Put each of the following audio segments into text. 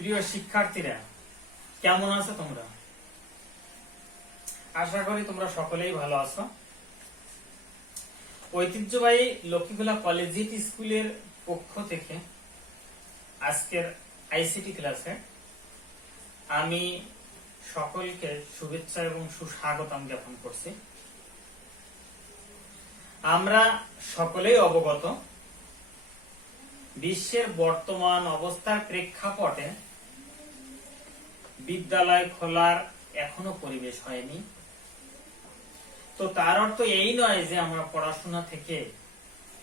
প্রিয় শিক্ষার্থীরা, কেমন আছো তোমরা? আশা করি তোমরা সকলেই ভালো আছো। ঐতিহ্যবাহী লক্ষ্মীখোলা কলেজিয়েট স্কুলের পক্ষ থেকে আজকের আইসিটি ক্লাসে আমি সকলকে শুভেচ্ছা এবং সুস্বাগতম জ্ঞাপন করছি। আমরা সকলেই অবগত, বিশ্বের বর্তমান অবস্থার প্রেক্ষাপটে বিদ্যালয় খোলার এখনো পরিবেশ হয়নি। তো তার অর্থ এই নয় যে আমরা পড়াশোনা থেকে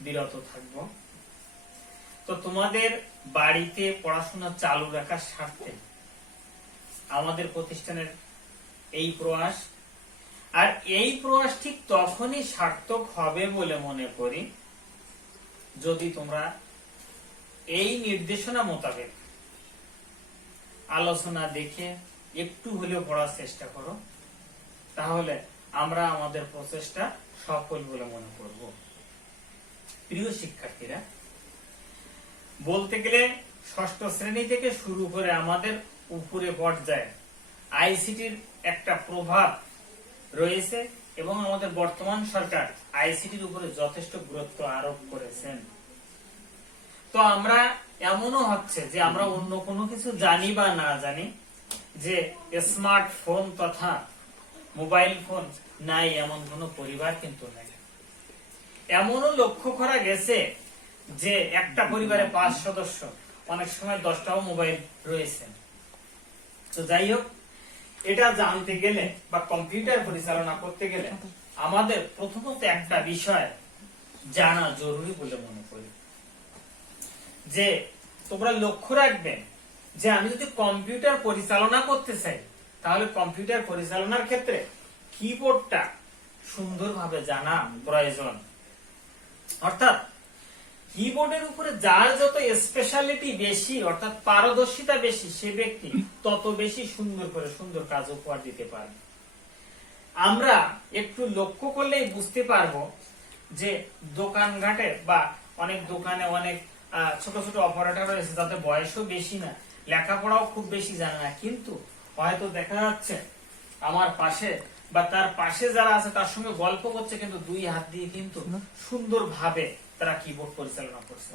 বিরত থাকব। তো তোমাদের বাড়িতে পড়াশোনা চালু রাখার স্বার্থে আমাদের প্রতিষ্ঠানের এই প্রয়াস, আর এই প্রয়াস ঠিক তখনই সার্থক হবে বলে মনে করি যদি তোমরা এই নির্দেশনা মোতাবেক আলোচনা দেখে একটু হলেও পড়ার চেষ্টা করো, তাহলে আমরা আমাদের প্রচেষ্টা সফল বলে মনে করব। প্রিয় শিক্ষার্থীরা, বলতে গেলে ষষ্ঠ শ্রেণী থেকে শুরু করে আমাদের উপরে পর্যায়ে আইসিটির একটা প্রভাব রয়েছে এবং আমাদের বর্তমান সরকার আইসিটির উপরে যথেষ্ট গুরুত্ব আরোপ করেছেন। তো আমরা এমনও হচ্ছে যে আমরা অন্য কোনো কিছু জানি বা না জানি, যে স্মার্টফোন তথা মোবাইল ফোন নাই এমন কোন পরিবার কিন্তু নাই। এমনও লক্ষ্য করা গেছে যে একটা পরিবারে 5 সদস্য, অনেক সময় 10টাও মোবাইল রয়েছে। তো যাই হোক, এটা জানতে গেলে বা কম্পিউটার পরিচালনা করতে গেলে আমাদের প্রথমত একটা বিষয় জানা জরুরি বলে মনে করি। যে তোমরা লক্ষ্য রাখবে যে আমি যদি কম্পিউটার পরিচালনা করতে চাই, তাহলে কম্পিউটার পরিচালনার ক্ষেত্রে কিবোর্ডটা সুন্দরভাবে জানা প্রয়োজন। অর্থাৎ কিবোর্ডের উপরে যার যত স্পেশালিটি বেশি, অর্থাৎ পারদর্শিতা বেশি, সে ব্যক্তি তত বেশি সুন্দর করে সুন্দর কাজ উপহার দিতে পারবে। আমরা একটু লক্ষ্য করলেই বুঝতে পারবো যে দোকানঘাটে বা অনেক দোকানে অনেক ছোট ছোট অপারেটর রয়েছে, তাদের বয়সও বেশি না, লেখাপড়াও খুব বেশি জানে না, কিন্তু হয়তো দেখা যাচ্ছে আমার পাশে বা তার পাশে যারা আছে তার সঙ্গে গল্প করছে, কিন্তু 2 হাত দিয়ে কিন্তু সুন্দরভাবে তারা কিবোর্ড পরিচালনা করছে।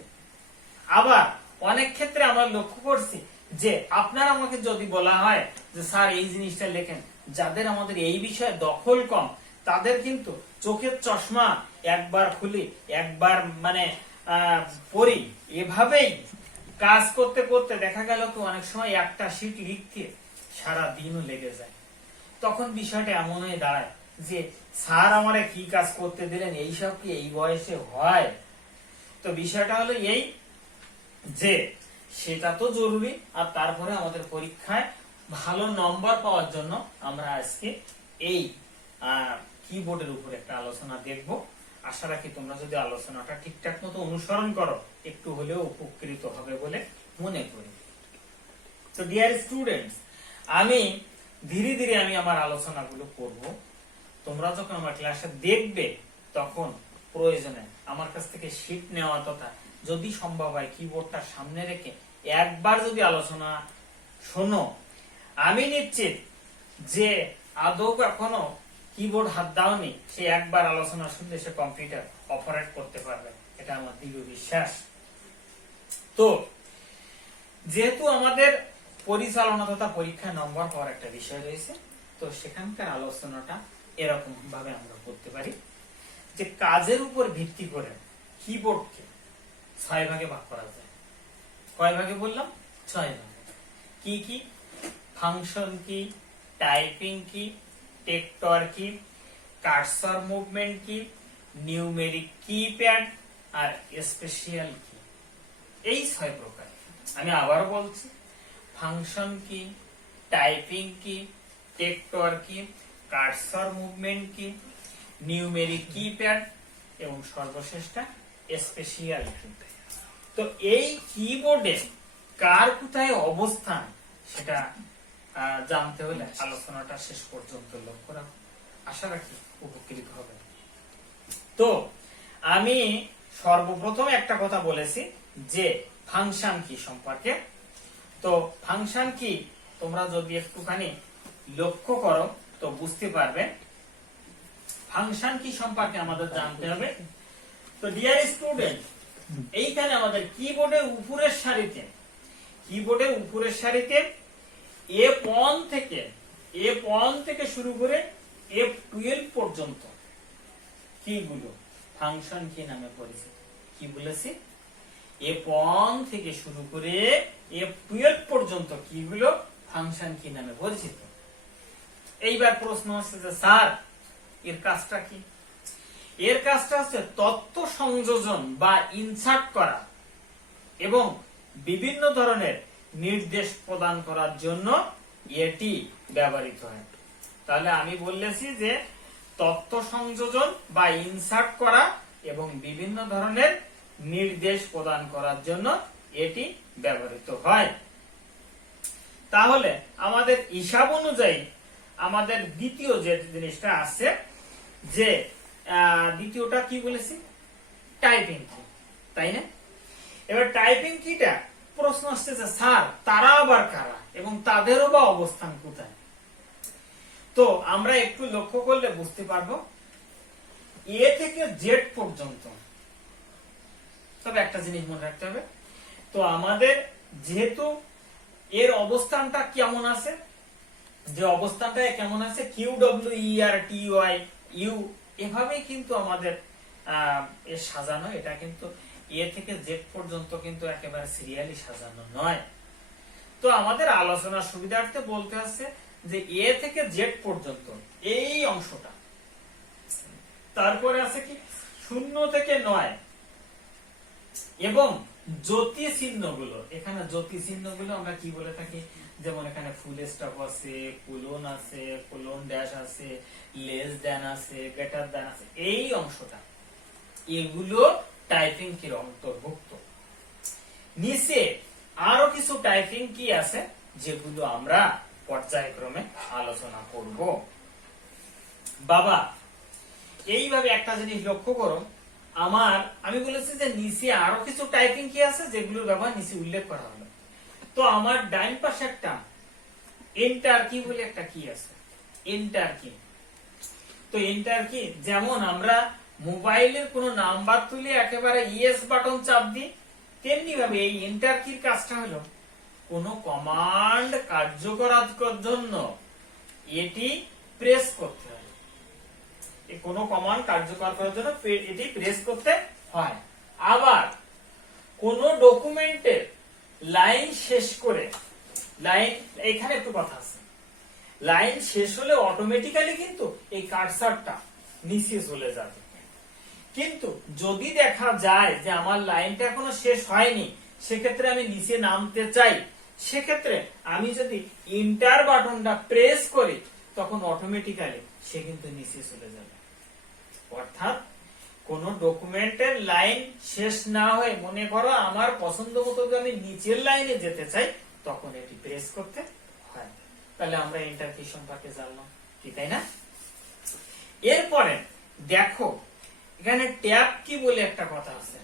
আবার অনেক ক্ষেত্রে আমরা লক্ষ্য করছি যে আপনার আমাকে যদি বলা হয় যে স্যার এই জিনিসটা লেখেন, যাদের আমাদের এই বিষয়ে দখল কম তাদের কিন্তু চোখের চশমা একবার খুলি একবার পড়ি, এভাবেই কাজ করতে করতে দেখা গেল তো অনেক সময় একটা শীট লিখতে সারা দিনও লেগে যায়। তখন বিষয়টা এমন হয়ে দাঁড়ায় যে স্যার আমারে কি কাজ করতে দিলেন, এইসব কি এই বয়সে হয়? তো বিষয়টা হলো এই যে সেটা তো জরুরি, আর তারপরে আমাদের পরীক্ষায় ভালো নম্বর পাওয়ার জন্য আমরা আজকে এই কিবোর্ডের উপর একটা আলোচনা দেখব। আশা রাখি তোমরা যদি আলোচনাটা ঠিকঠাক মতো অনুসরণ করো একটু হলেও উপকৃত হবে বলে মনে করি। তো ডিয়ার স্টুডেন্টস, আমি ধীরে ধীরে আমার আলোচনাগুলো করব। তোমরা যখন আমার ক্লাসে দেখবে তখন প্রয়োজনে আমার কাছ থেকে শীট নেওয়া তথা যদি সম্ভব হয় কিবোর্ডটা সামনে রেখে একবার যদি আলোচনা শোনো, আমি নিশ্চিত যে আদৌ এখনো কিবোর্ড হাত দাওনি, সে একবার আলোচনা শুনলে সে কম্পিউটার অপারেট করতে পারবে, এটা আমার দৃঢ় বিশ্বাস। তো যেহেতু আমাদের পরিচালনা তথা পরীক্ষায় নম্বর পাওয়ার একটা বিষয় রয়েছে, তো সেখানকার আলোচনাটা এরকম ভাবে আমরা করতে পারি যে কাজের উপর ভিত্তি করে কিবোর্ডকে 6 ভাগে ভাগ করা যায়। কয় ভাগে বললাম? 6 ভাগে। কি কি? ফাংশন কি, টাইপিং কি, টেক্টর কি, কার্সর মুভমেন্ট কি, নিউমেরিক কিপ্যাড আর স্পেশাল কি। এই 6 প্রকার। আমি আবারও বলছি, ফাংশন কি, টাইপিং কি, টেক্টর কি, কার্সর মুভমেন্ট কি, নিউমেরিক কিপ্যাড এবং সর্বশেষটা স্পেশাল কি। তো এই কিবোর্ডে কার কোথায় অবস্থান সেটা জানতে হলে আলোচনাটা শেষ পর্যন্ত লক্ষ্য রাখো, আশা রাখি উপকৃত হবে। তো আমি সর্বপ্রথম একটা কথা বলেছি যে ফাংশন কি সম্পর্কে। তো ফাংশন কি তোমরা যদি একটুখানি লক্ষ্য করো তো বুঝতে পারবে ফাংশন কি সম্পর্কে আমাদের জানতে হবে। তো ডিয়ার স্টুডেন্ট, এইখানে আমাদের কিবোর্ডের উপরের সারিতে F1 থেকে শুরু করে F12 পর্যন্ত কিগুলো ফাংশন কি নামে পরিচিত। কি বলেছি? F1 থেকে শুরু করে F12 পর্যন্ত কিগুলো ফাংশন কি নামে পরিচিত। এইবার প্রশ্ন হচ্ছে যে স্যার এর কাজটা কি? এর কাজটা হচ্ছে তথ্য সংযোজন বা ইনসার্ট করা এবং বিভিন্ন ধরনের নির্দেশ প্রদান করার জন্য এটি ব্যবহৃত হয়। তাহলে আমি বলেছি যে তথ্য সংযোজন বা ইনসার্ট করা এবং বিভিন্ন ধরনের নির্দেশ প্রদান করার জন্য এটি ব্যবহৃত হয়। তাহলে আমাদের হিসাব অনুযায়ী আমাদের দ্বিতীয় যে জিনিসটা আছে যে দ্বিতীয়টা কি বলেছি? টাইপিং কি, তাই না? এবার টাইপিং কিটা প্রশ্ন আসছে যে স্যার তারা আবার কারা এবং তাদেরও বা অবস্থান কোথায়? তো আমরা একটু লক্ষ্য করলে বুঝতে পারবো এ থেকে জেড পর্যন্ত। তবে একটা জিনিস মনে রাখতে হবে, তো আমাদের যেহেতু এর অবস্থানটা কেমন আছে, যে অবস্থানটা কেমন আছে QWERTY এভাবেই কিন্তু আমাদের এর সাজানো। এটা কিন্তু এ থেকে জেড পর্যন্ত কিন্তু একেবারে সিরিয়ালি সাজানো নয়। তো আমাদের আলোচনার সুবিধার্থে বলতে আছে যে এ থেকে জেড পর্যন্ত এই অংশটা, তারপরে আছে কি 0 থেকে 9 এবং জ্যোতি চিহ্নগুলো। এখানে জ্যোতি চিহ্নগুলো আমরা কি বলে থাকি, যেমন এখানে ফুল স্টপ আছে, কোলন আছে, কোলন ড্যাশ আছে, লেস দ্যান আছে, গ্রেটার দ্যান আছে, এই অংশটা এগুলো টাইপিং কির অন্তর্ভুক্ত। নিচে আরো কিছু টাইপিং কি আছে যেগুলো আমরা পর্যায়ক্রমে আলোচনা করব। বাবা এইভাবে একটা জিনিস লক্ষ্য করো, আমি বলেছি যে নিচে আরো কিছু টাইপিং কি আছে যেগুলোর ব্যবহার নিচে উল্লেখ করা হলো। তো আমার ডাইন পাশে একটা এন্টার কি বলে একটা কি আছে, এন্টার কি। তো এন্টার কি যেমন আমরা মোবাইলের কোন নাম্বার তুলে একেবারে ইয়েস বাটন চাপ দিই, তেমনি ভাবে এই এন্টার কির কাজটা হলো কোন কমান্ড কার্যকর করার জন্য এটি প্রেস করতে হয়। কোন কমান্ড কার্যকর করার জন্য এটি প্রেস করতে হয়। আবার কোন ডকুমেন্টের লাইন শেষ করে, এখানে একটু কথা আছে, লাইন শেষ হলে অটোমেটিক্যালি কিন্তু এই কার্সারটা নিচে চলে যাবে। কিন্তু যদি দেখা যায় যে আমার লাইনটা এখনো শেষ হয়নি, সেক্ষেত্রে আমি নিচে নামতে চাই, সেক্ষেত্রে আমি যদি এন্টার বাটনটা প্রেস করি তখন অটোমেটিক্যালি সে কিন্তু নিচে চলে যাবে। অর্থাৎ কোন ডকুমেন্টের লাইন শেষ না হয়ে, মনে করো আমার পছন্দ মতো আমি নিচের লাইনে যেতে চাই, তখন এটি প্রেস করতে হয়। তাহলে আমরা এন্টার কি সম্পর্কে জানলাম, ঠিক তাই না? এরপরে দেখো এখানে ট্যাব কি বলে একটা কথা আছে।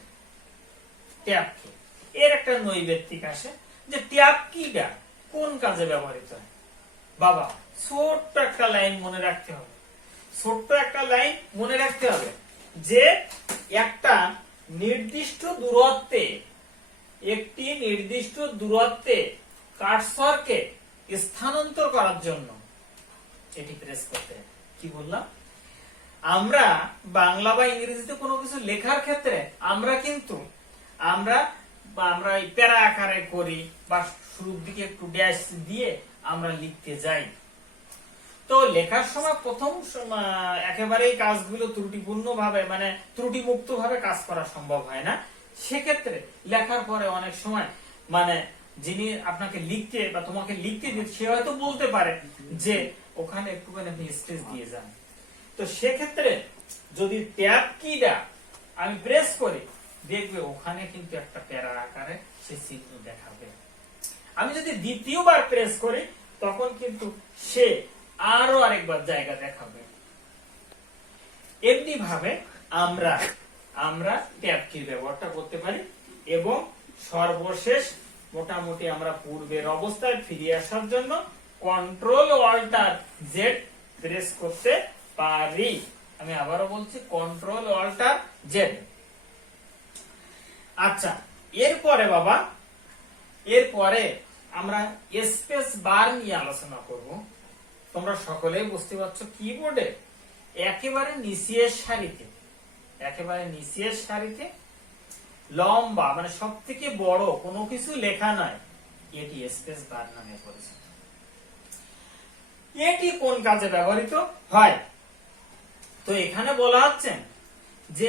ট্যাব কি এর একটা নৈবেত্তিক আসে যে ট্যাব কিটা কোন কাজে ব্যবহৃত হয়। বাবা ছোট্ট একটা লাইন মনে রাখতে হবে, যে একটা নির্দিষ্ট দূরত্বে কার্সরকে স্থানান্তর করার জন্য এটি প্রেস করতে হয়। কি বললাম? আমরা বাংলা বা ইংরেজিতে কোনো কিছু লেখার ক্ষেত্রে আমরা কিন্তু আমরা প্যারা আকারে করি বা শুরুর দিকে একটু ড্যাশ দিয়ে আমরা লিখতে যাই। তো লেখার সময় প্রথম একেবারেই কাজগুলো ত্রুটিপূর্ণ ভাবে, মানে ত্রুটিমুক্ত ভাবে কাজ করা সম্ভব হয় না। সেক্ষেত্রে লেখার পরে অনেক সময় মানে যিনি আপনাকে লিখতে বা তোমাকে লিখতে দিচ্ছে সে হয়তো বলতে পারে যে ওখানে একটুখানি আপনি স্পেস দিয়ে যান। তো সেক্ষেত্রে যদি ট্যাব কিটা আমি প্রেস করি, দেখবে ওখানে কিন্তু একটা প্যারা আকারে সে চিহ্ন দেখাবে। আমি যদি দ্বিতীয়বার প্রেস করি তখন কিন্তু সে আরো আরেকবার জায়গা দেখাবে। এমনি ভাবে আমরা ট্যাব কির ব্যবহারটা করতে পারি। এবং সর্বশেষ মোটামুটি আমরা পূর্বের অবস্থায় ফিরে আসার জন্য কন্ট্রোল অল্টার জেড প্রেস করতে পারি। আমি আবারও বলছি কন্ট্রোল অল্টার জেড। আচ্ছা, এরপরে বাবা, এরপরে আমরা স্পেস বার নিয়ে আলোচনা করব। তোমরা সকলেই বুঝতে পারছো কিবোর্ডে একেবারে নিচের সারিতে, একেবারে নিচের সারিতে লম্বা মানে সব থেকে বড় কোনো কিছু লেখা নয়, এটি স্পেস বার নামে পরিচিত। এটি কোন কাজে ব্যবহৃত হয়? তো এখানে বলা হচ্ছে যে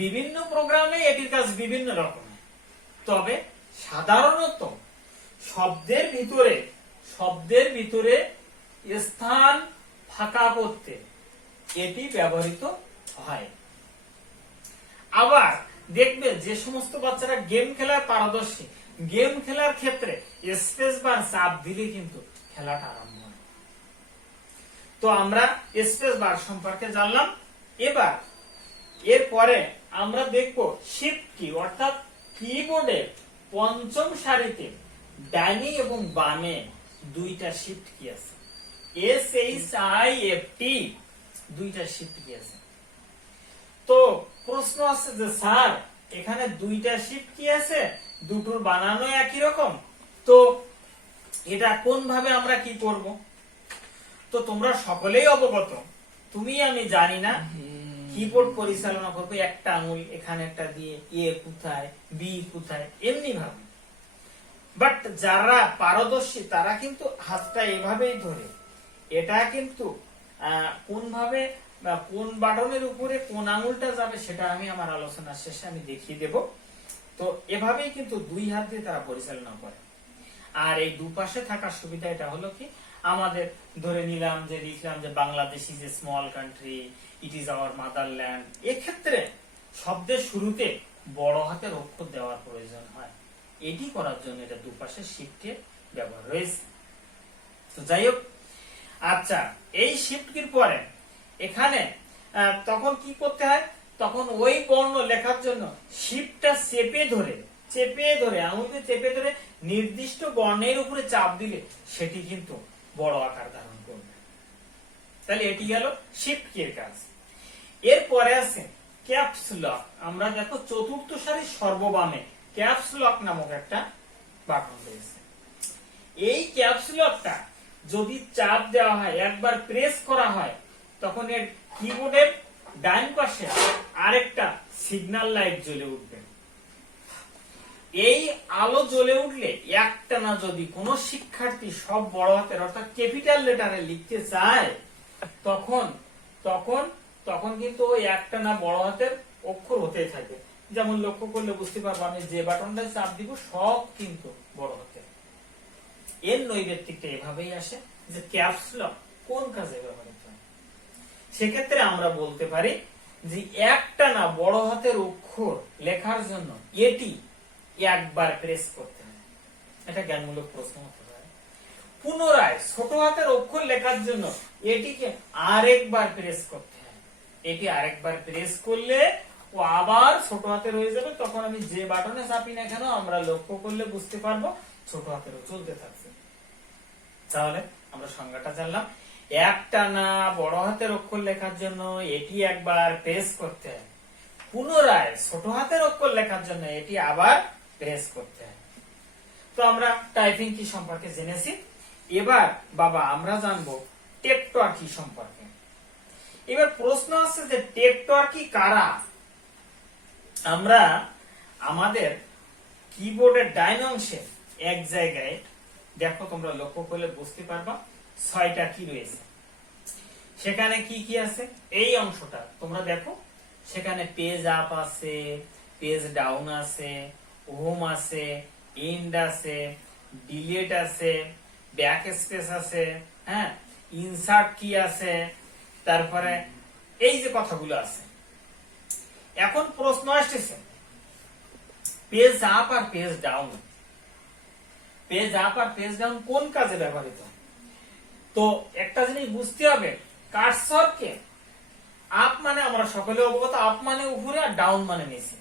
বিভিন্ন প্রোগ্রামে এটির কাজ বিভিন্ন রকমের, তবে সাধারণত শব্দের ভিতরে স্থান ফাঁকা করতে এটি ব্যবহৃত হয়। আবার দেখবে যে সমস্ত বাচ্চারা গেম খেলার পারদর্শী, গেম খেলার ক্ষেত্রে স্পেস বার চাপ দিলে কিন্তু খেলাটা আরম্ভ হয়। তো আমরা স্পেস বার সম্পর্কে জানলাম। এবার এরপরে আমরা দেখব শিফট কি, অর্থাৎ কিবোর্ডের পঞ্চম সারিতে ডাইনে এবং বামে দুইটা শিফট কি আছে, SHIFT দুইটা শিফট কি আছে। তো প্রশ্ন আছে যে স্যার এখানে দুইটা শিফট কি আছে, দুটোর বানানো একই রকম, তো এটা কোন ভাবে আমরা কি করব? তো তোমরা সকলেই অবগত, তুমি আমি জানি না কিবোর্ড পরিচালনা করবে একটা আঙুল এখানে একটা দিয়ে এ কোথায় বি কোথায় এমনি ভাবে, বাট যারা পারদর্শী তারা কিন্তু হাতটা এভাবেই ধরে, এটা কিন্তু কোন ভাবে কোন বাটনের উপরে কোন আঙুলটা যাবে সেটা আমি আমার আলোচনা শেষে আমি দেখিয়ে দেব। তো এভাবেই কিন্তু দুই হাত দিয়ে তারা পরিচালনা করে। আর এই দুপাশে থাকার সুবিধা এটা হলো কি, আমাদের ধরে নিলাম যে লিখলাম যে Bangladesh is a small country, it is our motherland, এক্ষেত্রে শব্দের শুরুতে বড় হাতের অক্ষর দেওয়ার প্রয়োজন হয়, এটি করার জন্য এটা দুপাশে শিফটের ব্যবহার রয়েছে। তো যাই হোক, আচ্ছা এই শিফটের পরে এখানে তখন কি করতে হয়, তখন ওই বর্ণ লেখার জন্য শিফটটা চেপে ধরে আঙুলকে চেপে ধরে নির্দিষ্ট বর্ণের উপরে চাপ দিলে সেটি কিন্তু বড় আকার ধারণ করবে। তাহলে এটি গেল শিফট কি এর কাজ। এরপরে আছে ক্যাপস লক। আমরা দেখো চতুর্থ সারির সর্ববামে ক্যাপস লক নামক একটা বাটন রয়েছে। এই ক্যাপস লকটা যদি চাপ দেওয়া হয়, একবার প্রেস করা হয়, তখন এর কিবোর্ডের ডান পাশে আরেকটা সিগন্যাল লাইট জ্বলে উঠবে। এই আলো জ্বলে উঠলে একটানা যদি কোনো শিক্ষার্থী সব বড় হাতের অর্থাৎ ক্যাপিটাল লেটারে লিখতে চায়, তখন কিন্তু ওই একটানা বড় হাতের অক্ষর হতেই থাকবে। যেমন লক্ষ্য করলে বুঝতে পারবো আমি যে বাটনটায় চাপ দিব সব কিন্তু বড় হাতের। এর নৈবেত্তিকটা এভাবেই আসে যে ক্যাপস লক কোন কাজে ব্যবহৃত হয়। সেক্ষেত্রে আমরা বলতে পারি যে একটানা বড় হাতের অক্ষর লেখার জন্য এটি একবার প্রেস করতে হয়। এটা জ্ঞানমূলক প্রশ্ন হতে পারে। পুনরায় ছোট হাতের অক্ষর লেখার জন্য এটিকে আরেকবার প্রেস করতে হয়। এটি আরেকবার প্রেস করলে ও আবার ছোট হাতের হয়ে যাবে। তখন আমি যে বাটনে চাপি না কেন আমরা লক্ষ্য করলে বুঝতে পারবো ছোট হাতেরও চলতে থাকছে। তাহলে আমরা সংজ্ঞাটা জানলাম, একটানা বড় হাতের অক্ষর লেখার জন্য এটি একবার প্রেস করতে হয়, পুনরায় ছোট হাতের অক্ষর লেখার জন্য এটি আবার প্রেস করতে হয়। তো আমরা টাইপিং কি সম্পর্কে জেনেছি। এবার বাবা আমরা জানবো টেক্টর কি সম্পর্কে। এবার প্রশ্ন আছে যে টেক্টর কি কারা। আমরা আমাদের কিবোর্ডের ডাইন অংশে এক জায়গায় দেখো, তোমরা লক্ষ্য করলে বুঝতে পারবা 6টা কি রয়েছে। সেখানে কি কি আছে এই অংশটা তোমরা দেখো, সেখানে পেজ আপ আছে, পেজ ডাউন আছে, হোম আছে, এন্ড আছে, ডিলিট আছে, ব্যাক স্পেস আছে, হ্যাঁ ইনসার্ট কি আছে, তারপরে এই যে কথাগুলো আছে। এখন প্রশ্ন আসছে পেজ আপ আর পেজ ডাউন, পেজ আপ আর পেজ ডাউন কোন কাজে ব্যবহৃত। তো একটা জিনিস বুঝতে হবে, কার্সরকে আপ মানে আমরা সকলে অবগত, আপ মানে উপরে আর ডাউন মানে নিচে।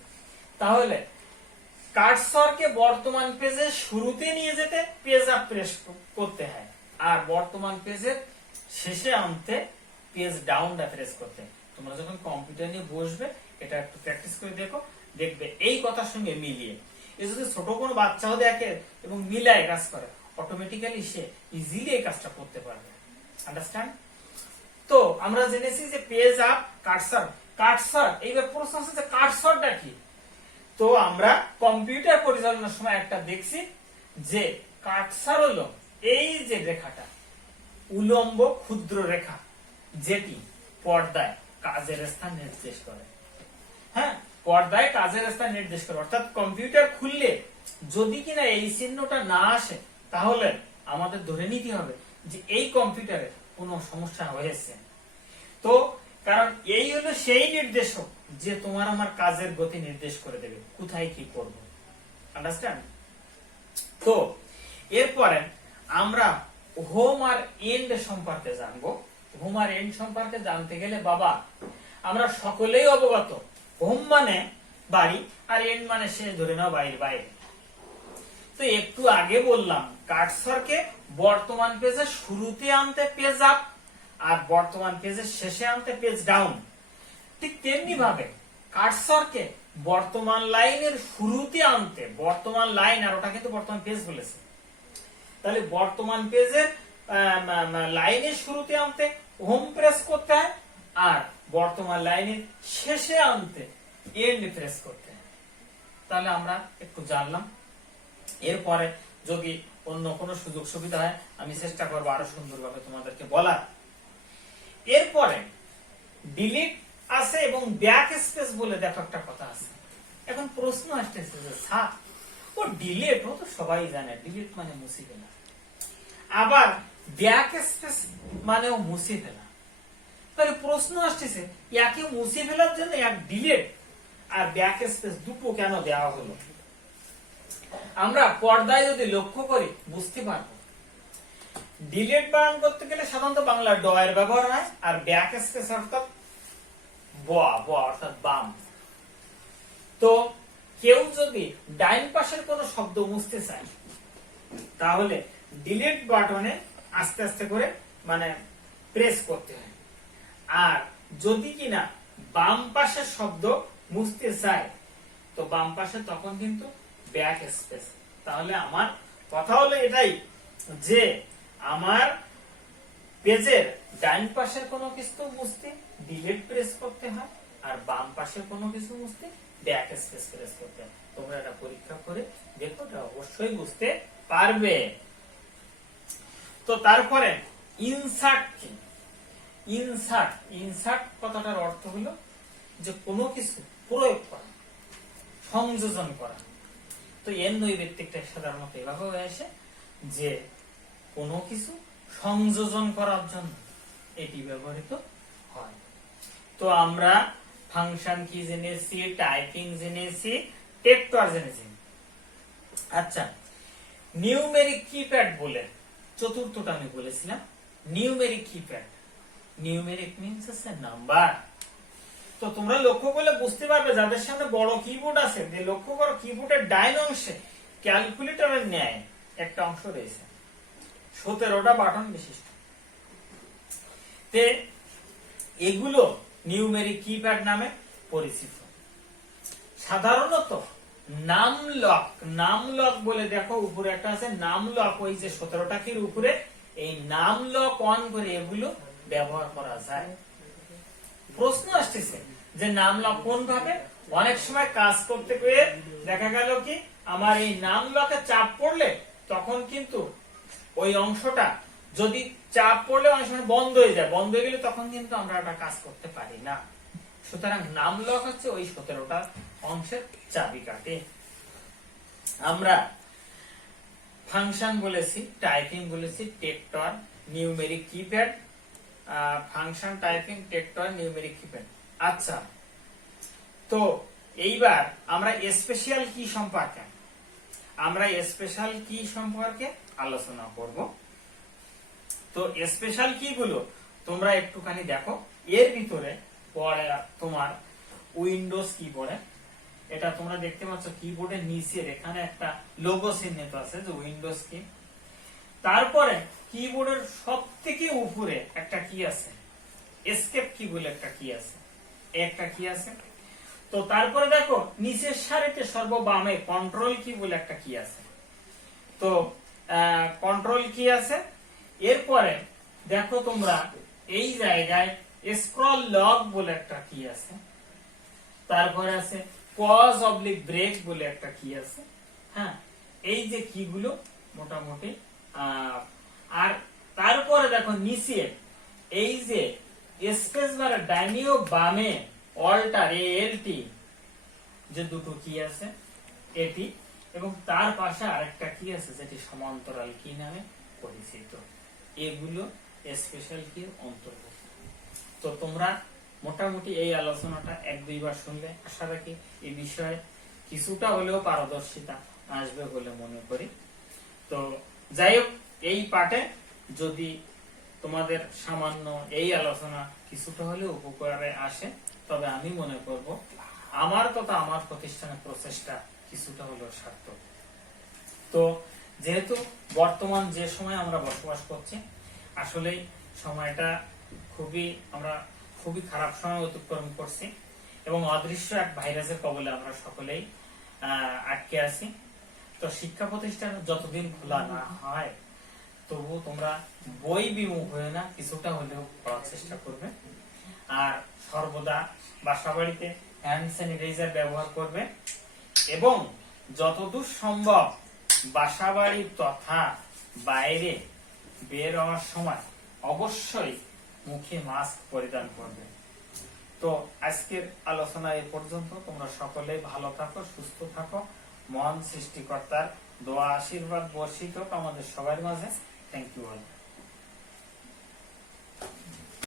তাহলে কার্সরকে বর্তমান পেজের শুরুতে নিয়ে যেতে পেজ আপ প্রেস করতে হয়, আর বর্তমান পেজের শেষে আনতে পেজ ডাউনটা প্রেস করতে হয়। তোমরা যখন কম্পিউটার নিয়ে বসবে এটা একটু প্র্যাকটিস করে দেখো, দেখবে এই কথার সঙ্গে মিলিয়ে। এই যদি ছোট কোনো বাচ্চাও দেখে এবং মিলায় কাজ করে, অটোমেটিক্যালি সে ইজিলি এই কাজটা করতে পারবে। আন্ডারস্ট্যান্ড? তো আমরা জেনেছি যে পেজ আপ, কার্সর। কার্সর, এইবার প্রশ্ন আছে যে কার্সরটা কি? তো আমরা কম্পিউটার পরিচালনার সময় একটা দেখছি যে কার্সর হলো এই যে রেখাটা, উলম্ব ক্ষুদ্র রেখা, যেটি পর্দায় কাজের স্থান নির্দেশ করে। হ্যাঁ, পর্দায় কাজের স্থান নির্দেশ করে। অর্থাৎ কম্পিউটার খুললে যদি কিনা এই চিহ্নটা না আসে, তাহলে আমাদের ধরে নিতে হবে যে এই কম্পিউটারে কোনো সমস্যা হয়েছে। তো কারণ এই হলো সেই নির্দেশক যে তোমার আমার কাজের গতি নির্দেশ করে দেবে, কোথায় কি করব। আন্ডারস্ট্যান্ড? তো এরপরে আমরা হোম আর এন্ড সম্পর্কে জানবো। হোম আর এন্ড সম্পর্কে জানতে গেলে বাবা আমরা সকলেই অবগত, হোম মানে বাড়ি আর এন্ড মানে শেষ, ধরে নাও বাড়ির বাইরে। তো একটু আগে বললাম কার্সরকে বর্তমান পেজের শুরুতে আনতে পেজ আপ, আর বর্তমান পেজের শেষে আনতে পেজ ডাউন। ঠিক তেমনি ভাবে কার্সরকে বর্তমান লাইনের শুরুতে আনতে, বর্তমান লাইন আর ওটা কিন্তু বর্তমান পেজ বলেছে, তাহলে বর্তমান পেজের লাইনের শুরুতে আনতে হোম প্রেস করতে হয়, আর বর্তমান লাইনের শেষে আনতে এন্ড প্রেস করতে হয়। তাহলে আমরা একটু জানলাম। এরপরে যদি অন্য কোনো সুযোগ সুবিধা হয় আমি চেষ্টা করবো আরো সুন্দরভাবে তোমাদেরকে বলার। এরপরে ডিলিট আছে এবং ব্যাক স্পেস বলে দেখো একটা কথা আছে। এখন প্রশ্ন আসতেছে যে স্যার ও ডিলিট, ও তো সবাই জানে ডিলিট মানে মুছে ফেলা, আবার ব্যাক স্পেস মানেও মুছে ফেলা। তাহলে প্রশ্ন আসতেছে একে মুছে ফেলার জন্য এক ডিলিট আর ব্যাক স্পেস দুটো কেন দেওয়া হলো? আমরা পর্দায় যদি লক্ষ্য করি বুঝতে পারবো। ডিলিট বানান করতে গেলে সাধারণত বাংলা ড এর ব্যবহার হয়, আর ব্যাক স্পেস অর্থাৎ ব অর্থাৎ বাম। তো কেউ যদি ডাইন পাশের কোন শব্দ মুছতে চায় তাহলে ডিলিট বাটনে আস্তে আস্তে করে মানে প্রেস করতে হয়, আর যদি কিনা বাম পাশের শব্দ মুছতে চায় তো বাম পাশে তখন কিন্তু ব্যাক স্পেস। তাহলে আমার কথা হলো এটাই যে আমার পেজের ডান পাশের কোনো কিছু মুছতে ডিলিট প্রেস করতে হয়, আর বাম পাশের কোনো কিছু মুছতে ব্যাক স্পেস প্রেস করতে হয়। তোমরা এটা পরীক্ষা করে দেখো, এটা অবশ্যই বুঝতে পারবে। তো তারপরে ইনসার্ট কি? ইনসার্ট কথাটার অর্থ হলো যে কোনো কিছু প্রয়োগ করা, সংযোজন করা। তো এর নৈবেত্তিকটা সাধারণত এভাবে হয়ে আসে যে কোনো কিছু সংযোজন করার জন্য এটি ব্যবহৃত হয়। তো আমরা ফাংশন কি জেনেছি, টাইপিং জেনেছি, টেক্টর জেনেছি। আচ্ছা, নিউমেরিক কিপ্যাড বলে চতুর্থটা আমি বলেছিলাম। নিউমেরিক কিপ্যাড, নিউমেরিক মিন্স হচ্ছে নাম্বার। তো তোমরা লক্ষ্য করলে বুঝতে পারবে যাদের সামনে বড় কিবোর্ড আছে, যে লক্ষ্য করো কিবোর্ডের ডাইন অংশে ক্যালকুলেটরের ন্যায় একটা অংশ রয়েছে, 17টা বাটন বিশিষ্ট। তে এগুলো নিউমেরিক কিপ্যাড নামে পরিচিত। সাধারণত নাম লক বলে দেখো উপরে একটা আছে নাম লক, ওই যে 17টা কির উপরে এই নাম লক অন করে এগুলো ব্যবহার করা যায়। প্রশ্ন আসতেছে যে নাম লক কোন ভাবে? অনেক সময় কাজ করতে গিয়ে দেখা গেল কি আমার এই নাম লকে চাপ পড়লে তখন কিন্তু ওই অংশটা যদি চাপ পড়লে অনেক সময় বন্ধ হয়ে যায়, বন্ধ হয়ে গেলে তখন কিন্তু আমরা এটা কাজ করতে পারি না। সুতরাং নাম লক হচ্ছে ওই 17টা অংশের চাবিকাঠি। আমরা ফাংশন বলেছি, টাইপিং বলেছি, Tector, numeric keypad, function, typing, Tector, numeric keypad. আচ্ছা, তো এইবার আমরা স্পেশাল কি সম্পর্কে আলোচনা করব। তো স্পেশাল কি গুলো তোমরা একটুখানি দেখো। এর ভিতরে পড়ে তোমার উইন্ডোজ কি পড়ে, এটা তোমরা দেখতে পাচ্ছ কিবোর্ডের নিচের এখানে একটা লোগো চিহ্নিত আছে যে উইন্ডোজ কি। তারপরে কিবোর্ডের সব থেকে উপরে একটা কি আছে, এসকেপ কি বলে একটা কি আছে, একটা কি আছে। তো তারপরে দেখো নিচের সারিতে সর্ববামে কন্ট্রোল কি বলে একটা কি আছে। তো কন্ট্রোল কি আছে। এরপরে দেখো তোমরা এই জায়গায় স্ক্রল লগ বলে একটা কি আছে। তারপরে আছে পজ অবলিক ব্রেক বলে একটা কি আছে। হ্যাঁ, এই যে কিগুলো মোটামুটি। আর তারপরে দেখো নিচে এই যে স্পেস বারের ডাইনি ও বামে অল্টার এলটি যে দুটো কি আছে এটি, এবং তার পাশে আরেকটা কি আছে যেটি সমান্তরাল কি নামে পরিচিত। এগুলো স্পেশাল কি অন্তর্ভুক্ত। তো তোমরা মোটামুটি এই আলোচনাটা 1-2 বার শুনলে আশা রাখি এই বিষয়ে কিছুটা হলেও পারদর্শিতা আসবে বলে মনে করি। তো যাই হোক, এই পাঠে যদি তোমাদের সামান্য এই আলোচনা কিছুটা হলেও উপকারে আসে, তবে আমি মনে করব আমার তথা আমার প্রতিষ্ঠানের প্রচেষ্টা কিছুটা হলেও সার্থক। তো যেহেতু বর্তমান যে সময় আমরা বসবাস করছি, আসলে সময়টা আমরা খুবই খারাপ সময় অতিক্রম করছি এবং অদৃশ্য এক ভাইরাসের কবলে আমরা সকলেই আটকে আছি। তো শিক্ষা প্রতিষ্ঠান যতদিন খোলা না হয় তবু তোমরা বই বিমুখ হয়ে না কিছুটা হলেও পড়ার চেষ্টা করবে। আর সর্বদা বাসা বাড়িতে হ্যান্ড স্যানিটাইজার ব্যবহার করবে এবং যতদূর সম্ভব বাসা বাড়ি তথা বাইরে বের হওয়ার সময় অবশ্যই মুখে মাস্ক পরিধান করবে। তো আজকের আলোচনা এ পর্যন্ত। তোমরা সকলেই ভালো থাকো, সুস্থ থাকো। মহান সৃষ্টিকর্তার দোয়া আশীর্বাদ বর্ষিত হোক আমাদের সবার মাঝে। Thank you all.